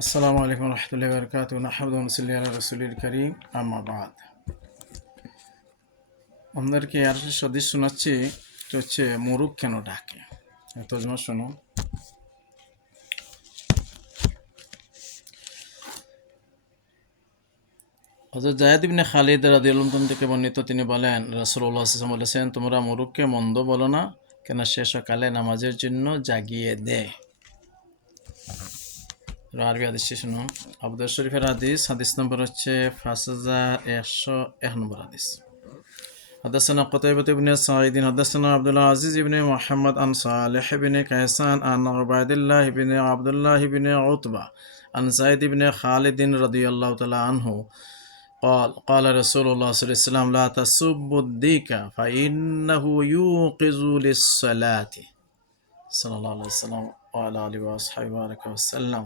আসসালামু আলাইকুম রহমতুল্লাহি ওয়া বারাকাতুহু নাহমাদুহু ওয়া নুসাল্লি আলা রাসূলিল কারীম আম্মা বাদ। আমাদেরকে আর সদস্য শোনাচ্ছি, এটা হচ্ছে মোরগ কেন ডাকে। তর্জমা শোনো। হযরত যায়েদ ইবনে খালিদ রাদিয়াল্লাহু আনহু থেকে বর্ণিত, তিনি বলেন রাসূলুল্লাহ সাল্লাল্লাহু আলাইহি ওয়াসাল্লাম বলেছেন, তোমরা মোরগকে মন্দ বলো না, কেন সে সকালে নামাজের জন্য জাগিয়ে দেয়। আরবি হাদিস শুনো। আবু দাউদ শরীফের হাদিস নম্বর হচ্ছে 5101 নম্বর হাদিস। حدثنا قتيبة بن سعيد حدثنا عبد العزيز بن محمد عن صالح بن كيسان عن عبيد الله بن عبد الله بن عتبة عن زيد بن خالد رضي الله تعالى عنه قال رسول الله صلى الله عليه وسلم لا تسبوا الديك فإنه يوقظ للصلاة صلى الله عليه وسلم وعلى آله وصحبه وسلم।